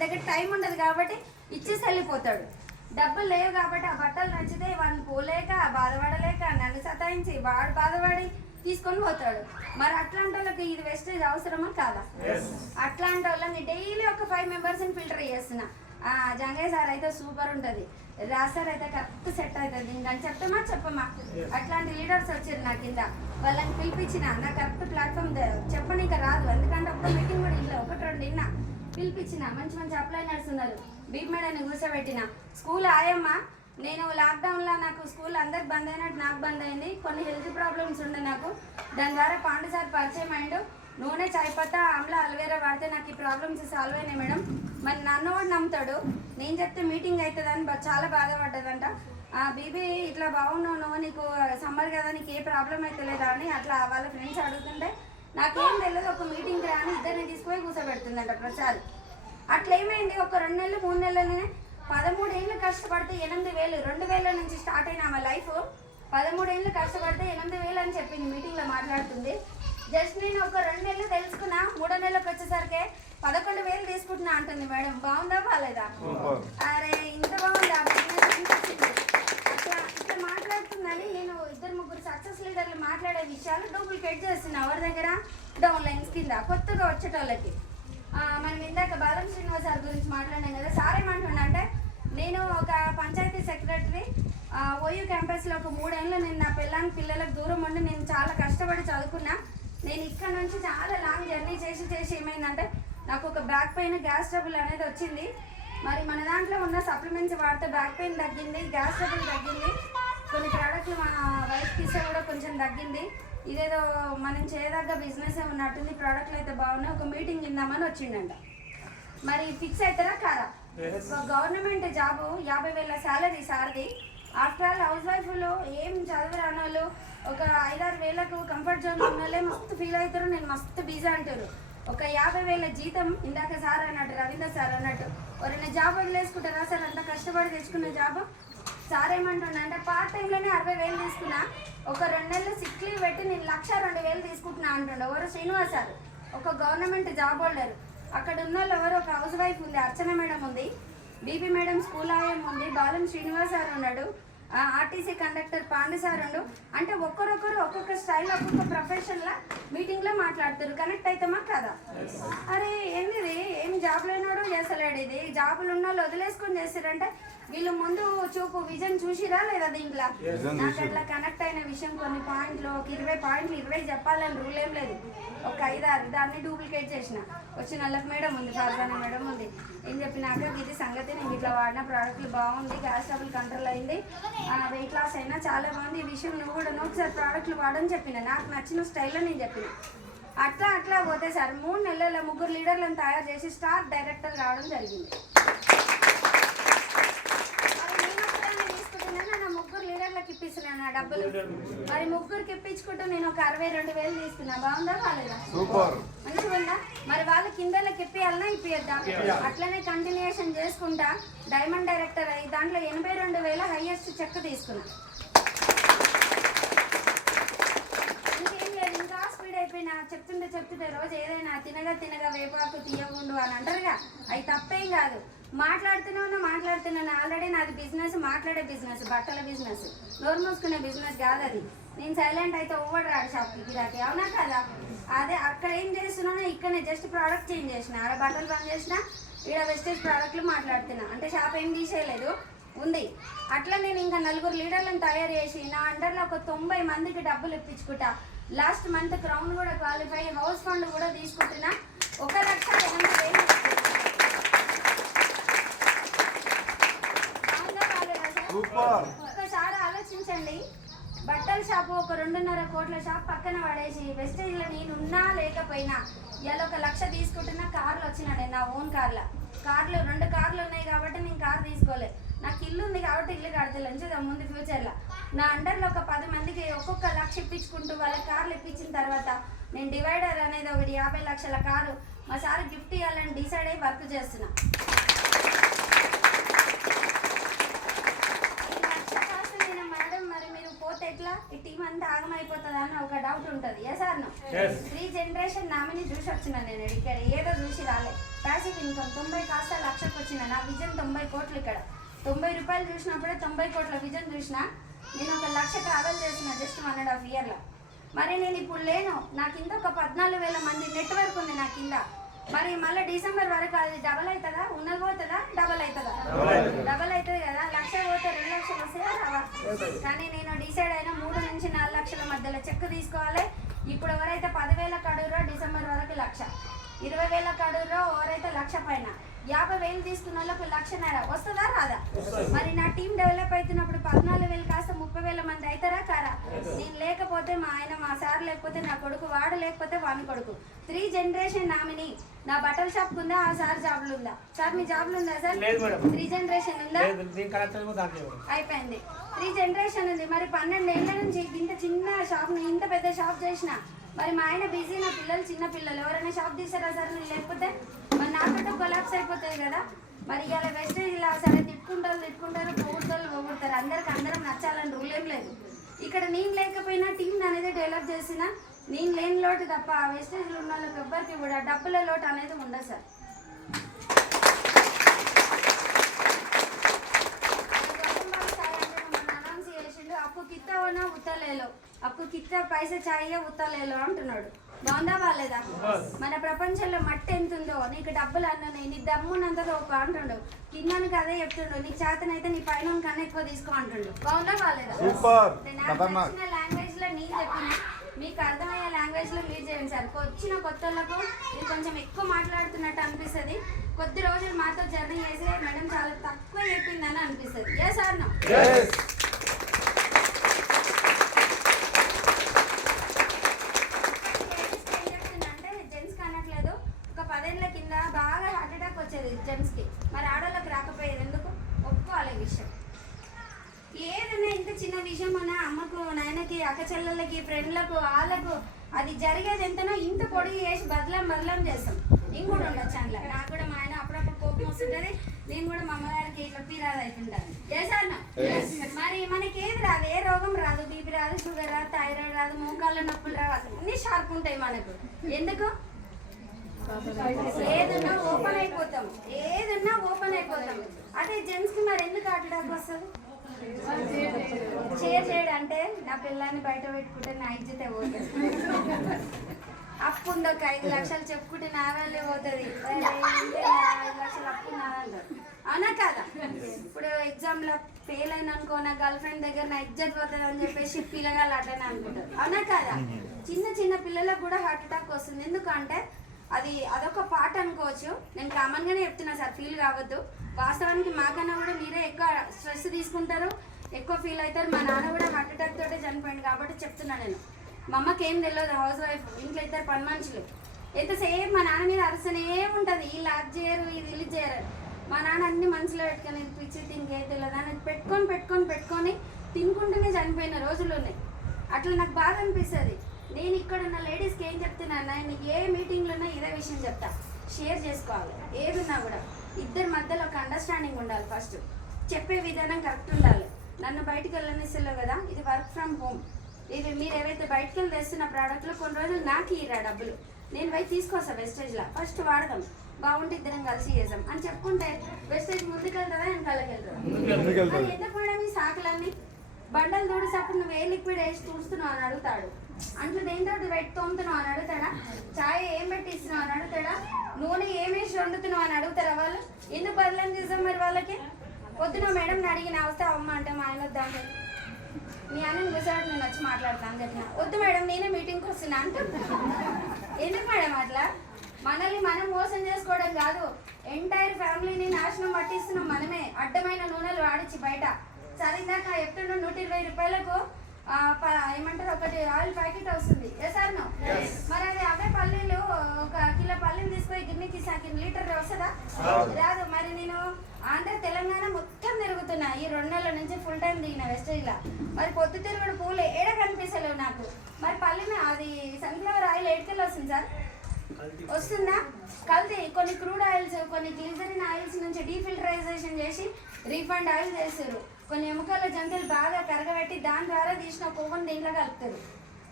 దగ్గర టైం ఉండదు కాబట్టి ఇచ్చేసి వెళ్ళిపోతాడు. డబ్బులు లేవు కాబట్టి ఆ బట్టలు నచ్చితే వాడిని పోలేక బాధపడలేక నన్ను సతాయించి వాడు బాధపడి తీసుకొని పోతాడు. మరి అట్లాంటి వాళ్ళకి ఇది వేస్టేజ్ అవసరమా కాదా? అట్లాంటి వాళ్ళని డైలీ ఒక 5 మెంబర్స్ని ఫిల్టర్ చేస్తున్నా. జంగయ్య సార్ అయితే సూపర్ ఉంటుంది, రాసార్ అయితే కరెక్ట్ సెట్ అవుతుంది. ఇంకా చెప్పమా అట్లాంటి లీడర్స్ వచ్చారు నా కింద, వాళ్ళని పిలిపించిన నాకు కరెక్ట్ ప్లాట్ఫామ్ చెప్పనీక రాదు. ఎందుకంటే ఒక్క మీటింగ్ కూడా ఇలా 1-2 విన్నా. పిలిపించిన మంచి అప్లైనర్స్ ఉన్నారు. బీప్ మేడని కూర్చోబెట్టిన. స్కూల్ ఆయమ్మ నేను లాక్డౌన్లో నాకు స్కూల్ అందరికి బంద్ అయినట్టు నాకు బంద్ అయింది. కొన్ని హెల్త్ ప్రాబ్లమ్స్ ఉండే నాకు. దాని ద్వారా పాండు సార్ పరిచయం అయ్యాడు. నూనె చాయ్ పత్తా ఆమ్లా అల్వేరా వాడితే నాకు ఈ ప్రాబ్లమ్స్ సాల్వ్ అయినాయి మేడం. మరి నన్ను కూడా నమ్ముతాడు. నేను చెప్తే మీటింగ్ అవుతుందని చాలా బాధపడ్డదంట. బీబీ ఇట్లా బాగున్నావు నువ్వు, నీకు సమ్మర్ కదా నీకు ఏ ప్రాబ్లం అయితే లేదా అని అట్లా వాళ్ళ ఫ్రెండ్స్ అడుగుతుంటే నాకేం తెలియదు, ఒక మీటింగ్కి రాని ఇద్దరిని తీసుకుపోయి కూర్చోబెడుతుందంట ప్రసాద్. అట్లా ఏమైంది, ఒక 2 నెలలు 3 నెలలనే 13 ఏళ్ళు కష్టపడితే 8,000, 2,000 నుంచి స్టార్ట్ అయిన ఆమె లైఫ్. 13 ఏళ్ళు కష్టపడితే 8,000 అని చెప్పింది మీటింగ్లో మాట్లాడుతుంది. జస్ట్ నేను ఒక 2 నెలలు తెలుసుకున్నా, 3వ నెలలకు వచ్చేసరికి 11,000 తీసుకుంటున్నా అంటుంది మేడం. బాగుందా బాగాలేదా? అరే ఇంత బాగుందా? ఇట్లా మాట్లాడుతుందని నేను 2-3 సక్సెస్ లీడర్లు మాట్లాడే విషయాలు డూప్లికేట్ చేస్తున్నా ఎవరి దగ్గర, డౌన్ లైన్స్ కింద కొత్తగా వచ్చేటోళ్ళకి. మనం ఇందాక బాలం శ్రీనివాస్ సార్ గురించి మాట్లాడాం కదా. సార్ ఏమంటున్నా అంటే, నేను ఒక పంచాయతీ సెక్రటరీ ఓయూ క్యాంపస్లో ఒక 3 ఏళ్ళు నేను నా పిల్లలకు దూరం ఉండి నేను చాలా కష్టపడి చదువుకున్నా. నేను ఇక్కడ నుంచి చాలా లాంగ్ జర్నీ చేసి ఏమైందంటే నాకు ఒక బ్యాక్ పెయిన్, గ్యాస్ ట్రబుల్ అనేది వచ్చింది. మరి మన దాంట్లో ఉన్న సప్లిమెంట్స్ వాడితే బ్యాక్ పెయిన్ తగ్గింది, గ్యాస్ ట్రబుల్ తగ్గింది. కొన్ని ప్రోడక్ట్లు మా వైఫ్కి ఇస్తే కూడా కొంచెం తగ్గింది. ఇదేదో మనం చేయదగ్గ బిజినెస్ ఉన్నట్టుంది, ప్రోడక్ట్లు అయితే బాగున్నాయి, ఒక మీటింగ్ ఇందామని వచ్చిండంట. మరి ఫిక్స్ అవుతారా కారా? Government job 50,000 salary సార్ది. After all house వైఫ్లో ఏం చదువురాని వాళ్ళు ఒక 5-6 వేలకు కంఫర్ట్ జోన్ ఉన్న వాళ్ళే మస్తు ఫీల్ అవుతారు, నేను మస్తు బిజీ అంటారు. ఒక 50,000 జీతం ఇందాక సార్ అన్నట్టు, రవీందర్ సార్ అన్నట్టు, ఎవరైనా జాబ్ వదిలేసుకుంటారా సార్? అంత కష్టపడి తెచ్చుకున్న జాబ్. సార్ ఏమంటున్నా అంటే పార్ట్ టైంలోనే 60,000 తీసుకున్నా, ఒక 2 నెలలు సిక్ లీవ్ పెట్టి నేను 1,02,000 తీసుకుంటున్నా అంటుండే. ఎవరు? శ్రీనివాస్ సార్, ఒక గవర్నమెంట్ జాబ్ హోల్డర్. అక్కడ ఉన్న వాళ్ళు ఎవరు? ఒక హౌస్ వైఫ్ ఉంది, అర్చన మేడం ఉంది, బీబీ మేడం స్కూల్ ఆయం ఉంది, బాలం శ్రీనివాస్ సార్ ఉన్నాడు, ఆర్టీసీ కండక్టర్ పాండు సార్ ఉండు. అంటే ఒక్కరొకరు ఒక్కొక్క స్టైల్, ఒక్కొక్క ప్రొఫెషన్లో మీటింగ్లో మాట్లాడుతారు. కనెక్ట్ అవుతామా కదా? అరే ఏంది ఏం జాబ్ లేనాడు చేస్తలేడు, ఇది జాబులు ఉన్న వాళ్ళు వదిలేసుకొని చేస్తారంటే వీళ్ళు ముందు చూపు విజన్ చూసిరా లేదా? దీంట్లో నాకు అట్లా కనెక్ట్ అయిన విషయం కొన్ని పాయింట్లు, ఒక 20 పాయింట్లు 20 చెప్పాలని రూల్ ఏం లేదు, ఒక 5-6 దాన్ని డూప్లికేట్ చేసిన. వచ్చి నల్లకి మేడం ఉంది, ఫార్జానా మేడం ఉంది, ఏం చెప్పినాక ఇది సంగతి, నేను ఇట్లా వాడిన ప్రోడక్ట్లు బాగుంది, గ్యాస్ ట్రబుల్ కంట్రోల్ అయింది, వెయిట్ లాస్ అయినా చాలా బాగుంది, ఈ విషయం నువ్వు కూడా ఒకసారి ప్రోడక్ట్లు వాడని చెప్పిన, నాకు నచ్చిన స్టైల్లో నేను చెప్పిన. అట్లా పోతే సార్ 3 నెలల 3 లీడర్లను తయారు చేసి స్టార్ డైరెక్టర్ రావడం జరిగింది. ఇప్పిస్తున్నాను ఆ డబ్బులు. మరి 3కి ఇప్పించుకుంటూ నేను ఒక 62,000 తీసుకున్నా. బాగుందా బాగాలేదా? మంచిగా ఉందా? మరి వాళ్ళ కిందకి ఇప్పియాలన్నా ఇప్పిద్దాం. అట్లనే కంటిన్యూషన్ చేసుకుంటా డైమండ్ డైరెక్టర్ అయ్యి దాంట్లో 82,000 హైయెస్ట్ చెక్ తీసుకున్నా. ఇంకేం లేదు, ఇంకా స్పీడ్ అయిపోయినా. చెప్తుంటే రోజు ఏదైనా తినగా వేపాకు తీయగుండు అని అంటారుగా, అవి తప్పేం కాదు. మాట్లాడుతున్నాను ఆల్రెడీ నాది బిజినెస్, మాట్లాడే బిజినెస్, బట్టల బిజినెస్, నోరు మూసుకునే బిజినెస్ కాదు అది. నేను సైలెంట్ అయితే ఓవర్ రాడు షాప్కి గిరాకి, అవునా కదా? అదే అక్కడ ఏం చేస్తున్నానో ఇక్కడనే జస్ట్ ప్రోడక్ట్ చేంజ్ చేసిన, ఆడ బట్టలు బంద్ చేసిన, ఇక్కడ వెస్టేజ్ ప్రోడక్ట్లు మాట్లాడుతున్నా. అంటే షాప్ ఏం తీసేయలేదు, ఉంది. అట్లా నేను ఇంకా 4 లీడర్లను తయారు చేసి నా అండర్లో ఒక 90 మందికి డబ్బులు ఇప్పించుకుంటా. లాస్ట్ మంత్ క్రౌన్ కూడా క్వాలిఫై, హౌస్ ఫండ్ కూడా తీసుకుంటున్నా. 1,08,000. ఒకసారి ఆలోచించండి, బట్టల షాపు ఒక 2.5 కోట్ల షాప్ పక్కన పడేసి వెస్టేజ్లో నేను ఉన్నా లేకపోయినా ఇవాళ 1,00,000 తీసుకుంటున్నా. కార్లు వచ్చినాడే, నా ఓన్ కార్లు 2 కార్లు ఉన్నాయి కాబట్టి నేను కార్ తీసుకోలే. నాకు ఇల్లు ఉంది కాబట్టి ఇల్లు కడతలేదు ముందు ఫ్యూచర్లో. నా అండర్లో ఒక 10 మందికి ఒక్కొక్క 1,00,000 ఇప్పించుకుంటూ వాళ్ళకి కార్లు ఇప్పించిన తర్వాత నేను డివైడర్ అనేది ఒకటి 50 లక్షల కారు మా సార్ గిఫ్ట్ ఇవ్వాలని డిసైడ్ అయ్యి వర్క్ చేస్తున్నా. ఎట్లా ఈ టీం అంతా ఆగమైపోతుంది అని ఒక డౌట్ ఉంటుంది. సార్ 3 జనరేషన్ నామిని చూసి వచ్చిన నేను ఇక్కడ ఏదో చూసి రాలే. ప్యాసివ్ ఇన్కమ్ 90 కాస్త లక్షకు వచ్చిన నా విజన్ 90 కోట్లు. ఇక్కడ 90 రూపాయలు చూసినప్పుడే 90 కోట్ల విజన్ చూసిన. నేను 1 లక్ష ట్రావెల్ చేసిన జస్ట్ 1.5 ఇయర్లో. మరి నేను ఇప్పుడు లేను, నా కింద ఒక 14,000 మంది నెట్వర్క్ ఉంది నా కింద. మరి మళ్ళీ డిసెంబర్ వరకు అది డబల్ అవుతుందా, ఉన్నది పోతుందా, డబల్ అవుతుందా? డబల్ అవుతుంది కదా. 1 లక్ష పోతే 2 లక్షలు వస్తాయా రావా? కానీ నేను డిసైడ్ అయినా 3 నుంచి 4 లక్షల మధ్యలో చెక్ తీసుకోవాలి. ఇప్పుడు ఎవరైతే 10,000 కడుగురో డిసెంబర్ వరకు 1 లక్ష, 20,000 కడుగురో ఎవరైతే 1 లక్ష పైన, 50,000 తీసుకున్న వాళ్ళకి 1 లక్షన్నర వస్తుందా రాదా? మరి నా టీం డెవలప్ అవుతున్నప్పుడు 14,000 కాస్త 30,000 మంది అవుతారా కారా? నేను లేకపోతే మా ఆయన, మా సార్ లేకపోతే నా కొడుకు, వాడు లేకపోతే వాని కొడుకు. 3 జనరేషన్ నామిని. నా బట్టల షాప్ ఉందా, ఆ సార్ జాబ్లు ఉందా? సార్ మీ జాబ్లు ఉందా సార్? 3 జనరేషన్ ఉందా? అయిపోయింది. 3 జనరేషన్ ఉంది. మరి 12 ఏళ్ళ నుంచి ఇంత చిన్న షాప్, ఇంత పెద్ద షాప్ చేసిన. మరి మా ఆయన బిజీ, నా పిల్లలు చిన్న పిల్లలు, ఎవరైనా షాప్ తీసారా సార్? నేను లేకపోతే మరి నాకంటే కొలాప్స్ అయిపోతాయి కదా. మరి ఇలా వెస్టేజ్ ఇలా సరే తిట్టుకుంటారు, పోగొడతారు. అందరం నచ్చాలని రూల్ ఏం లేదు. ఇక్కడ నేను లేకపోయినా టీం అనేది డెవలప్ చేసిన. నేను లేని లోటు తప్ప వెస్టేజ్లో ఉన్న వాళ్ళకి ఎవ్వరికి కూడా డబ్బుల లోటు అనేది ఉండదు సార్. అనౌన్స్ చేసిండు, అప్పు కిత్తా ఉన్నా ఉత్తలేలో, అప్పు కిత్తా పైసా చాయ్యే ఉత్తలేలో అంటున్నాడు. బాగుందా బాగాలేదా? మన ప్రపంచంలో మట్టి ఎంత ఉందో, నీకు డబ్బులు అన్నీ, నీ దమ్మున్నంతగా ఒక అంటుండు. కిందనికి అదే చెప్తుండు, నీకు చేతనైతే నీ పైన కన్నా ఎక్కువ తీసుకో అంటుండు. బాగుందా బాగాలేదా? నాకు నచ్చిన లాంగ్వేజ్ లో నేను చెప్పిన, మీకు అర్థమయ్యే లాంగ్వేజ్ లో మీరు చేయండి సార్. వచ్చిన కొత్త వాళ్ళకు నేను కొంచెం ఎక్కువ మాట్లాడుతున్నట్టు అనిపిస్తుంది. కొద్ది రోజులు మాతో జర్నీ చేసి మేడం చాలా తక్కువ చెప్పిందని అనిపిస్తుంది. ఏ సార్ నా బాగా హార్ట్ అటాక్ వచ్చేది జెంట్స్కి, మరి ఆడవాళ్ళకి రాకపోయేది ఎందుకు? ఒప్పుకోవాలి విషయం. ఏదైనా ఇంత చిన్న విషయం మన అమ్మకు, నాయనకి, అక్క చెల్లెళ్ళకి, ఫ్రెండ్లకు, వాళ్ళకు అది జరిగేది ఎంతనో ఇంత పొడిగి చేసి బదలం చేస్తాం. నేను కూడా ఉండొచ్చు అందులో. నాకు కూడా మా ఆయన అప్పుడప్పుడు కోపం వస్తుంటుంది. నేను కూడా మా అమ్మగారికి ఇట్లా పీరాదు అవుతుంటాను. చేశాను. మరి మనకి ఏది రాదు, ఏ రోగం రాదు, బీపీ రాదు, షుగర్ రాదు, థైరాయిడ్ రాదు, మోకాళ్ళ నొప్పులు రావు, అన్నీ షార్ప్ ఉంటాయి మనకు. ఎందుకు? ఏదన్నా ఓపెన్ అయిపోతాం, అదే జెంట్స్ కి మరి ఎందుకు హార్ట్ అటాక్ వస్తుంది? షేర్ చేయడం అంటే నా పిల్లాన్ని బయట పెట్టుకుంటే నా ఇజ్జతే పోతుంది. అప్పు ఉంది ఒక 5 లక్షలు చెప్పుకుంటే నా వాళ్ళే పోతుంది. 5 లక్షలు అప్పు నాదంటారు. అవునా కాదా? ఇప్పుడు ఎగ్జామ్లో ఫెయిల్ అయిన అనుకో, నా గర్ల్ ఫ్రెండ్ దగ్గర నా ఇజ్జత్ పోతుంది అని చెప్పేసి పిల్లగాళ్ళు అట్టని అనుకుంటారు. అవునా కాదా? చిన్న పిల్లలకు కూడా హార్ట్ అటాక్ వస్తుంది. ఎందుకంటే అదొక పార్ట్ అనుకోవచ్చు. నేను కామన్గానే చెప్తున్నా సార్, ఫీల్ కావద్దు. వాస్తవానికి మాకన్నా కూడా మీరే ఎక్కువ స్ట్రెస్ తీసుకుంటారు, ఎక్కువ ఫీల్ అవుతారు. మా నాన్న కూడా హార్ట్ అటాక్ తోటే చనిపోయింది కాబట్టి చెప్తున్నా నేను. మా అమ్మకి ఏం తెలియదు, హౌస్ వైఫ్, ఇంట్లో 2 పని మనుషులు. ఎంతసేపు మా నాన్న మీద అరుసనే ఉంటుంది, వీళ్ళు అది చేయరు, ఇది చేయరు. మా నాన్న అన్ని మనసులో పెట్టుకొని పిచ్చి ఇంకేం తెలియదు అని పెట్టుకొని తినుకుంటూనే చనిపోయిన రోజులు ఉన్నాయి. అట్లా నాకు బాగా అనిపిస్తుంది. నేను ఇక్కడ ఉన్న లేడీస్కి ఏం చెప్తున్నాను, నేను ఏ మీటింగ్లో ఉన్నా ఇదే విషయం చెప్తా. షేర్ చేసుకోవాలి. ఏదున్నా కూడా ఇద్దరి మధ్యలో ఒక అండర్స్టాండింగ్ ఉండాలి. ఫస్ట్ చెప్పే విధానం కరెక్ట్ ఉండాలి. నన్ను బయటకు వెళ్ళనిస్తలేవు కదా, ఇది వర్క్ ఫ్రమ్ హోమ్. ఇది మీరు ఏవైతే బయటకు వెళ్ళి తెస్తున్న ప్రోడక్ట్లు కొన్ని రోజులు నాకు ఇరా డబ్బులు, నేను పోయి తీసుకొస్తా వెస్టేజ్లో, ఫస్ట్ వాడదాం, బాగుంటే ఇద్దరం కలిసి చేద్దాం అని చెప్పుకుంటే వెస్టేజ్ ముందుకెళ్తుందా వెనకాలకి వెళ్తుందా? ఎందుకు మేడం ఈ సాకులన్నీ? బండలు తోడిసప్పుడు నువ్వు ఏ లిక్విడ్ వేసి తుడుస్తున్నావు అని అడుగుతాడు. అంట్లో దేంతో పెట్టి తోముతున్నావు అని అడుగుతాడా? చాయ్ ఏం పెట్టి ఇస్తున్నావు అని అడుగుతాడా? నూనె ఏమేసి వండుతున్నావు అని అడుగుతారా వాళ్ళు? ఎందుకు బదలం చేద్దాం మరి వాళ్ళకి? పొద్దున మేడం అడిగిన వస్తే అమ్మ అంటే మా ఆయన వద్దాం, మీ అన్నని కూర్చోబెట్టి నేను వచ్చి మాట్లాడతాను అని చెప్పిన. వద్దు మేడం నేనే మీటింగ్కి వస్తున్నా అంటే ఎందుకు మేడం అట్లా? మనల్ని మనం మోసం చేసుకోవడం కాదు, ఎంటైర్ ఫ్యామిలీని నాశనం పట్టిస్తున్నాం మనమే. అడ్డమైన నూనెలు వాడిచ్చి బయట. సరే ఇందాక చెప్తుండ్రు 120 రూపాయలకు ఏమంటారు ఒకటి ఆయిల్ ప్యాకెట్ వస్తుంది. సార్ నో మరి అది అవే పల్లీలు, 1 కిలో పల్లీలు తీసుకొని గిన్నెకి లీటర్ వస్తుందా? రాదు. మరి నేను ఆంధ్ర తెలంగాణ మొత్తం తిరుగుతున్నా ఈ 2 నెలల నుంచి, ఫుల్ టైం దిగిన వెస్టేజ్లో. మరి పొద్దు తిరుగుడు పూలు ఏడ కనిపిస్తలేవు నాకు. మరి పల్లీని అది సన్ఫ్లవర్ ఆయిల్ ఎడికెళ్ళి వస్తుంది సార్? వస్తుందా? కల్తీ. కొన్ని క్రూడ్ ఆయిల్స్, కొన్ని గ్లిజరిన్ ఆయిల్స్ నుంచి డీఫిల్టరైజేషన్ చేసి రీఫండ్ ఆయిల్ చేస్తారు. కొన్ని ఎముకల జంతువులు బాగా కరగబెట్టి దాని ద్వారా తీసిన కొవ్వును దీంట్లో కలుపుతారు.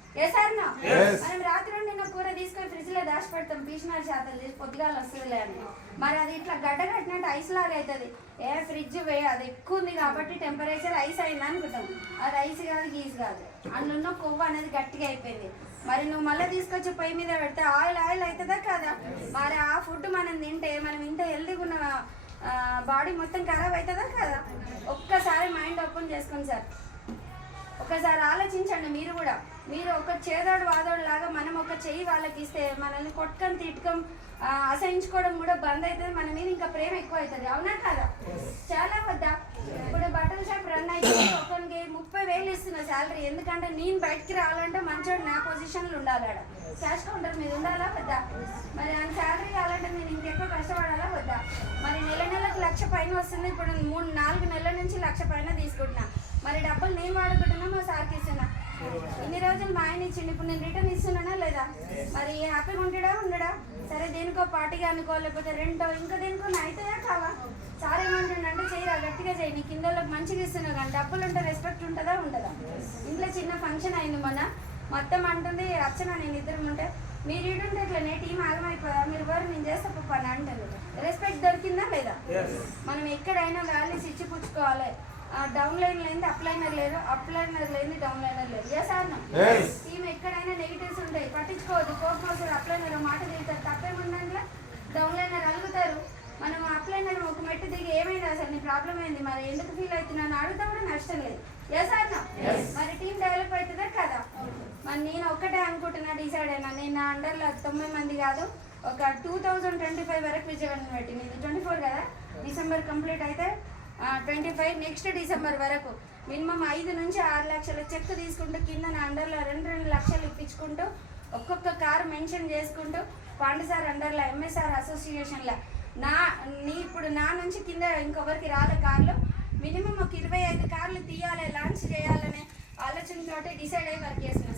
మనం రాత్రి వండిన కూర తీసుకొని ఫ్రిడ్జ్ లో దాచి పెడతాం, పీసినారు శాతం చేసి పొద్దుగాల వస్తుందిలే అని. మరి అది ఇట్లా గడ్డ కట్టినట్టు ఐస్ లాగా అవుతుంది. ఫ్రిడ్జ్ అది ఎక్కువ ఉంది కాబట్టి టెంపరేచర్ ఐస్ అయింది అనుకుంటాం. అది ఐస్ కాదు, గీస్ కాదు, అందులో కొవ్వు అనేది గట్టిగా అయిపోయింది. మరి నువ్వు మళ్ళీ తీసుకొచ్చి పొయ్యి మీద పెడితే ఆయిల్ అవుతుందా కదా? మరి ఆ ఫుడ్ మనం తింటే మనం ఇంత హెల్తీగా ఉన్న బాడీ మొత్తం ఖరాబ్ అవుతుందా కదా? ఒక్కసారి మైండ్ ఓపెన్ చేసుకోండి సార్, ఒకసారి ఆలోచించండి. మీరు కూడా మీరు ఒక చేదోడు వాదోడు లాగా మనం ఒక చెయ్యి వాళ్ళకి ఇస్తే మనల్ని కొట్టుకొని తిట్టుకం అసహించుకోవడం కూడా బంద్ అవుతుంది. మన మీద ఇంకా ప్రేమ ఎక్కువ అవుతుంది. అవునా కదా? చాలా వద్దా? ఇప్పుడు బట్టల షాప్ రన్ అయితే ఒకరికి 30,000 ఇస్తున్నా శాలరీ. ఎందుకంటే నేను బయటికి రావాలంటే మంచోడు నా పొజిషన్లో ఉండాలి, క్యాష్ కౌంటర్ మీద ఉండాలా వద్దా? మరి ఆ శాలరీ కావాలంటే నేను ఇంకెక్కువ కష్టపడాలా వద్దా? మరి నెలకు 1,00,000 పైన వస్తుంది. ఇప్పుడు 3-4 నెలల నుంచి 1,00,000 పైన తీసుకుంటున్నా. మరి డబ్బులు నేను వాడుకుంటున్నా, మా సార్కి ఇస్తున్నా. ఇన్ని రోజులు మా ఆయన ఇచ్చిండు, ఇప్పుడు నేను రిటర్న్ ఇస్తున్నానా లేదా? మరి హ్యాపీగా ఉండడా? సరే దేనికో పార్టీగా అనుకో, లేకపోతే రెంటో ఇంకా దేనికో అవుతాయా కావా? సార్ ఏమంటుండంటే చేయరా, గట్టిగా చేయి, నీ కింద వాళ్ళకి మంచిగా ఇస్తున్నావు కానీ డబ్బులు ఉంటే రెస్పెక్ట్ ఉంటుందా? ఇంట్లో చిన్న ఫంక్షన్ అయింది మొన్న, మొత్తం అంటుంది అర్చన నేను ఇద్దరం ఉంటే మీరు ఇటుంటే ఇట్లా నే టీం ఆగమైపోయా, మీరు ఎవరు నేను చేస్తా పని అంటుంది. రెస్పెక్ట్ దొరికిందా లేదా? మనం ఎక్కడైనా వాల్యూస్ ఇచ్చి పుచ్చుకోవాలి. డౌన్ లైన్ లేని అప్లైనర్ లేదు, అప్లైనర్ లేని డౌన్ లైనర్ లేదు. టీం ఎక్కడైనా నెగిటివ్స్ ఉంటాయి, పట్టించుకోవద్దు. కోపం వస్తుంది, అప్లైనర్ మాట దిగుతారు, తప్పేముందంటే డౌన్ లైనర్ అలుగుతారు. మనం అప్లైనర్ ఒక మెట్టు దిగి ఏమైంది అసలు నీ ప్రాబ్లం ఏంది, మరి ఎందుకు ఫీల్ అవుతున్నాను అడుగుతా కూడా నష్టం లేదు. మరి టీం డెవలప్ అవుతుందా కదా? మరి నేను ఒక్కటే అనుకుంటున్నా, డిసైడ్ అయినా నేను నా అండర్లో 9 మంది కాదు, ఒక 2025 వరకు విజయవాడ పెట్టింది. ఇది 24 కదా, డిసెంబర్ కంప్లీట్ అయితే 25 నెక్స్ట్ డిసెంబర్ వరకు మినిమం 5 నుంచి 6 లక్షల చెక్ తీసుకుంటూ కింద నా అండర్లో 2 లక్షలు ఇప్పించుకుంటూ ఒక్కొక్క కారు మెన్షన్ చేసుకుంటూ పాండసార్ అండర్లో ఎంఎస్ఆర్ అసోసియేషన్లో ఇప్పుడు నా నుంచి కింద ఇంకొకరికి రాలే కార్లు మినిమం ఒక 25 కార్లు తీయాలి, లాంచ్ చేయాలనే ఆలోచనతోటి డిసైడ్ అయ్యి వర్క్ చేస్తున్నాను.